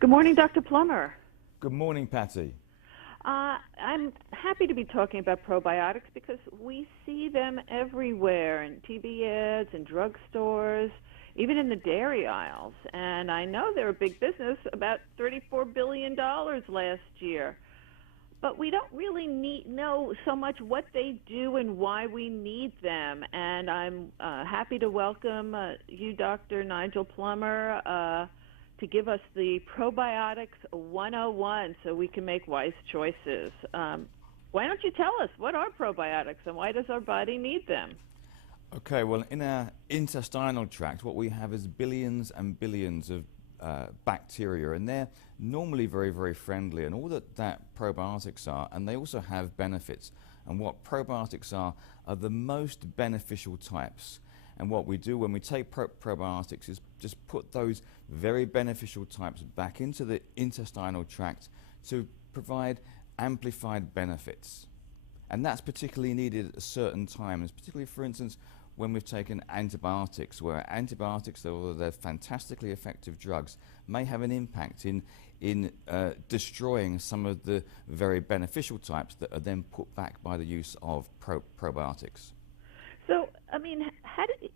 Good morning, Dr. Plummer. Good morning, Patty. I'm happy to be talking about probiotics because we see them everywhere in TV ads, in drugstores, even in the dairy aisles. And I know they're a big business, about $34 billion last year. But we don't really know so much what they do and why we need them. And I'm happy to welcome you, Dr. Nigel Plummer, to give us the Probiotics 101 so we can make wise choices. Why don't you tell us, what are probiotics and why does our body need them? Okay, well, in our intestinal tract, what we have is billions and billions of bacteria, and they're normally very, very friendly, and all that probiotics are, and they also have benefits. And what probiotics are the most beneficial types. And what we do when we take probiotics is just put those very beneficial types back into the intestinal tract to provide amplified benefits. And that's particularly needed at certain times, particularly, for instance, when we've taken antibiotics, where antibiotics, although they're fantastically effective drugs, may have an impact in destroying some of the very beneficial types that are then put back by the use of probiotics. So, I mean, how do you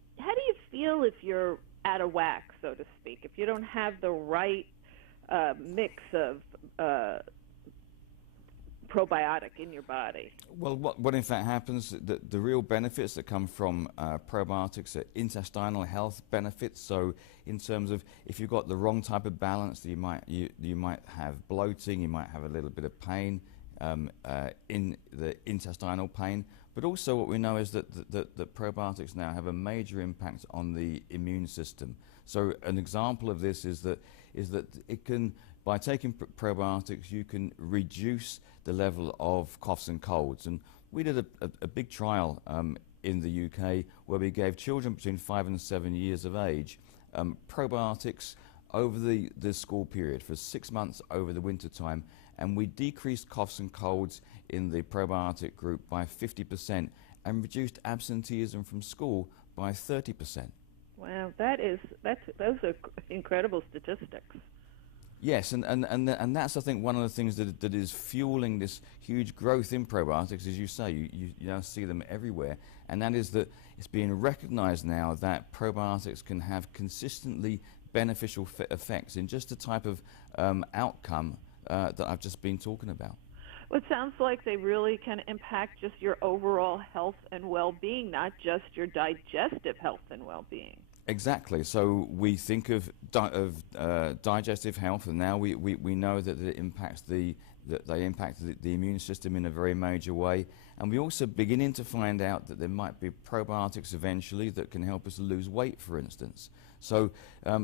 feel if you're out of whack, so to speak, if you don't have the right mix of probiotic in your body? Well, what in fact happens, the real benefits that come from probiotics are intestinal health benefits. So in terms of if you've got the wrong type of balance, you might have bloating, you might have a little bit of pain, in the intestinal pain. But also what we know is that probiotics now have a major impact on the immune system. So an example of this is that it can, by taking probiotics, you can reduce the level of coughs and colds. And we did a big trial in the UK where we gave children between 5 and 7 years of age probiotics over the school period for 6 months over the winter time, and we decreased coughs and colds in the probiotic group by 50% and reduced absenteeism from school by 30%. Wow, those are incredible statistics. Yes, and that's, I think, one of the things that is fueling this huge growth in probiotics. As you say, you now see them everywhere, and that is that it's being recognized now that probiotics can have consistently beneficial effects in just the type of outcome that I've just been talking about. Well, it sounds like they really can impact just your overall health and well-being, not just your digestive health and well-being. Exactly. So we think of digestive health, and now we know that they impact the immune system in a very major way. And we're also beginning to find out that there might be probiotics eventually that can help us lose weight, for instance. So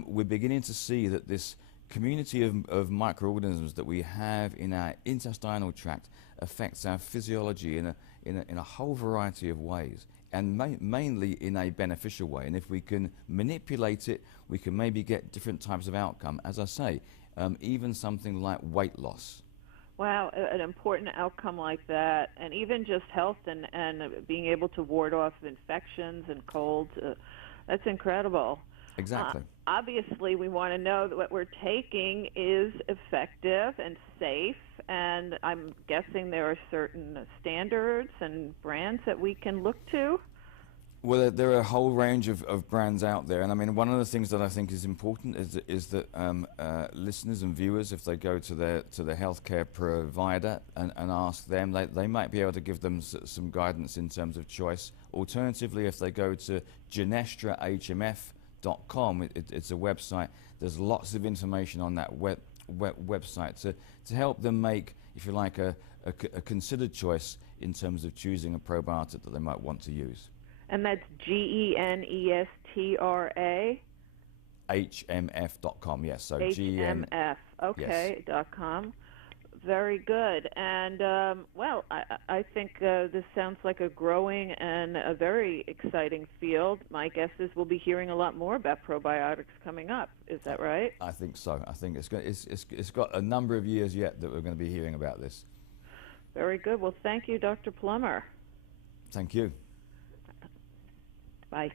we're beginning to see that this community of microorganisms that we have in our intestinal tract affects our physiology in a whole variety of ways, and mainly in a beneficial way. And if we can manipulate it, we can maybe get different types of outcome. As I say, even something like weight loss. Wow, an important outcome like that, and even just health and being able to ward off infections and colds, that's incredible. Exactly. Obviously, we want to know that what we're taking is effective and safe, and I'm guessing there are certain standards and brands that we can look to. Well, there are a whole range of brands out there, and I mean, one of the things that I think is important is that listeners and viewers, if they go to their healthcare provider and ask them, they might be able to give them some guidance in terms of choice. Alternatively, if they go to GenestraHMF.com, it's a website. There's lots of information on that website to help them make, if you like, a considered choice in terms of choosing a probiotic that they might want to use. And that's GENESTRA? HMF.com, yes. So HMF, okay, yes. .com. Very good. And, well, I think this sounds like a growing and a very exciting field. My guess is we'll be hearing a lot more about probiotics coming up. Is that right? I think so. I think it's got a number of years yet that we're going to be hearing about this. Very good. Well, thank you, Dr. Plummer. Thank you. Bye.